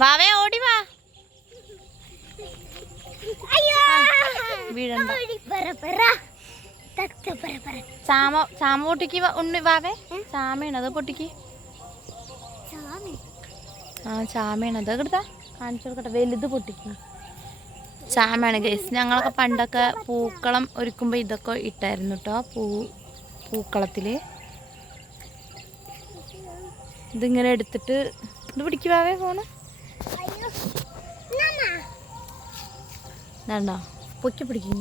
വാവേ ഓടി വാ. വീഴണ്ട. ചാമ പൊട്ടിക്ക് ഉണ്ണി വാവേ. ചാമയാണ് അത് പൊട്ടിക്ക്. ആ ചാമയാണ് അത് എടുത്താ കാണിച്ചു കൊടുക്കട്ടെ. വലുത് പൊട്ടിക്ക്. ചാമയാണ് ഗൈസ്. ഞങ്ങളൊക്കെ പണ്ടൊക്കെ പൂക്കളം ഒരുക്കുമ്പോൾ ഇതൊക്കെ ഇട്ടായിരുന്നു കേട്ടോ. പൂക്കളത്തില് ഇതിങ്ങനെ എടുത്തിട്ട് ഇത് പിടിക്കുവാവേ ഫോണ്. വേണ്ടോ പൊക്കി പിടിക്കും.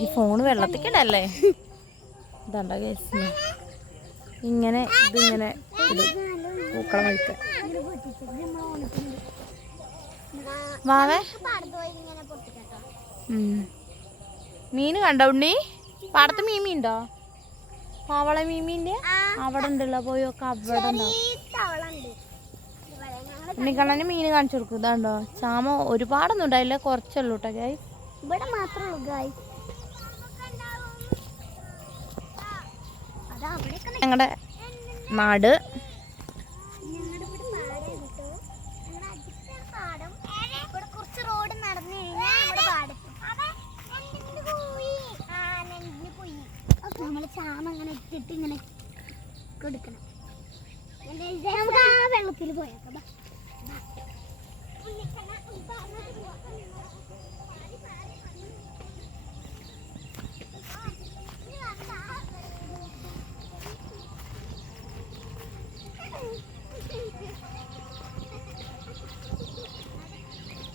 ഈ ഫോണ് വെള്ളത്തിക്കടല്ലേ. ഇതാണ്ടോ ഗൈസ് ഇങ്ങനെ ഇതിങ്ങനെ ഇടും പൂക്കളം വഴിക്കാൻ. വാവേ മീന് കണ്ടോ ഉണ്ണി? പാടത്ത് മീമിണ്ടോ? പവള മീമിന്റെ അവിടെ ഉണ്ടല്ലോ. പോയൊക്കെ അവിടെ ഉണ്ടാവും. ഉണ്ണിക്കണ്ണന് മീന് കാണിച്ചു കൊടുക്കും. ഇതാണ്ടോ ചാമ ഒരുപാടൊന്നും ഉണ്ടായില്ല, കുറച്ചുള്ളൂ കേട്ടോ ഗായ്. ഇവിടെ മാത്രമേ ഉള്ളൂ ഗായ്. ഞങ്ങളുടെ നാട് നമ്മള് ചാമ ഇങ്ങനെ ഇട്ടിട്ട് ഇങ്ങനെ കൊടുക്കണം. നമുക്ക് ആ വെള്ളത്തിൽ പോയേക്കാം.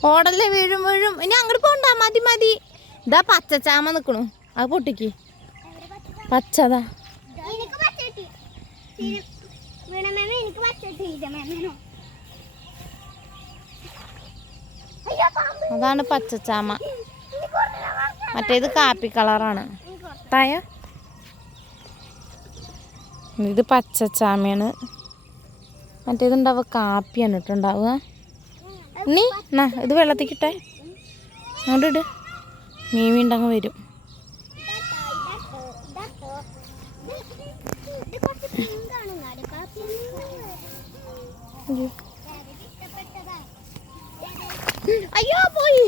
ഓടല്ലേ വീഴും വീഴും. ഇനി അങ്ങോട്ട് പോണ്ട. മതി മതി. ഇതാ പച്ചച്ചാമ നിക്കണു. അത് പൊട്ടിക്ക്. പച്ചതാ അതാണ് പച്ചച്ചാമ. മറ്റേത് കാപ്പി കളറാണ്. ട്ടായോ ഇത് പച്ചച്ചാമയാണ്. മറ്റേതുണ്ടാവുക കാപ്പിയാണ് ഇട്ടുണ്ടാവുക. നീ എന്നാ ഇത് വെള്ളത്തിക്കിട്ടെ. അങ്ങോട്ട് ഇട്. മീനുണ്ടങ്ങ് വരും. അയ്യോ പോയി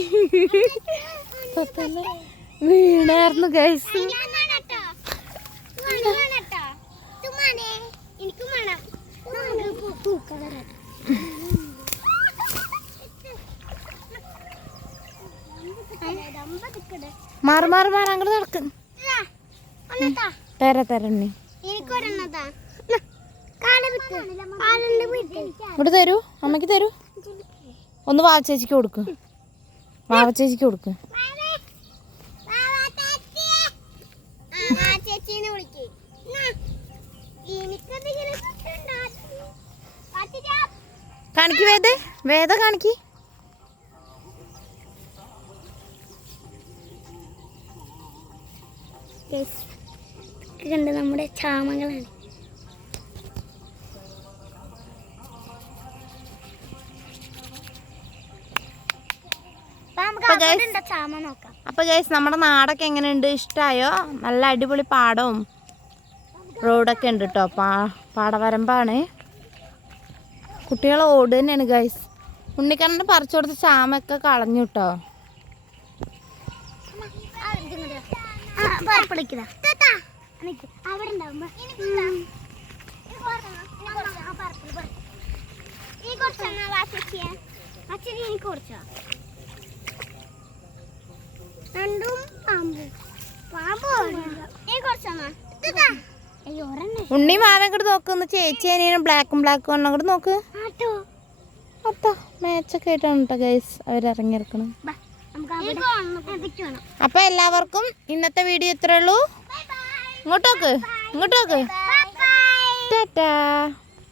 വീണായിരുന്നു ഗൈസ്. മാറി മാറി മാറി അങ്ങോട്ട് നടക്കും. തര തരണി ഇവിടെ തരൂ. അമ്മക്ക് തരൂ. ഒന്ന് വാവച്ചേച്ചിക്ക് കൊടുക്ക്. വാവച്ചേച്ചിക്ക് കൊടുക്ക്. കാണിക്ക് വേദ. വേദ കാണിക്ക്. കണ്ട് നമ്മുടെ ചാമകളാണ്. അപ്പൊ ഗൈസ് നമ്മുടെ നാടൊക്കെ എങ്ങനെയുണ്ട്? ഇഷ്ടമായോ? നല്ല അടിപൊളി പാടവും റോഡൊക്കെ ഉണ്ട് കേട്ടോ. പാടവരമ്പാണ്. കുട്ടികൾ ഓട് തന്നെയാണ് ഗൈസ്. ഉണ്ണിക്കണ്ണന് പറിച്ചു കൊടുത്ത ചാമൊക്കെ കളഞ്ഞു കേട്ടോ. ഉണ്ണി മാവങ്ങോട്ട് നോക്കുന്നു. ചേച്ചി അനിയനും ബ്ലാക്കും അങ്ങോട്ട് നോക്ക്. അത്താ മാച്ചൊക്കെ ആയിട്ടാണ് കേട്ടോ ഗൈസ് അവരിറങ്ങിയിരിക്കണം. അപ്പൊ എല്ലാവർക്കും ഇന്നത്തെ വീഡിയോ ഇത്രേ ഉള്ളൂ. ഇങ്ങോട്ടോക്ക് ടാറ്റാ.